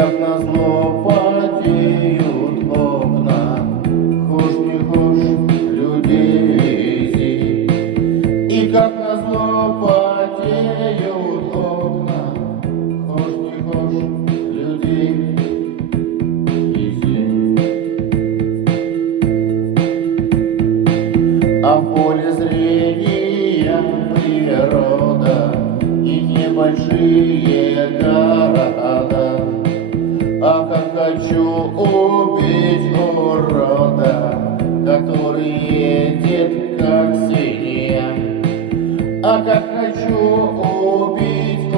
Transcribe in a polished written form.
как назло потеют окна. Хошь не хошь, людей вези, и как назло потеют окна. Хошь не хошь, людей вези. А в поле зрения природа и небольшие города. А как хочу убить урода, который едет как свинья. А как хочу убить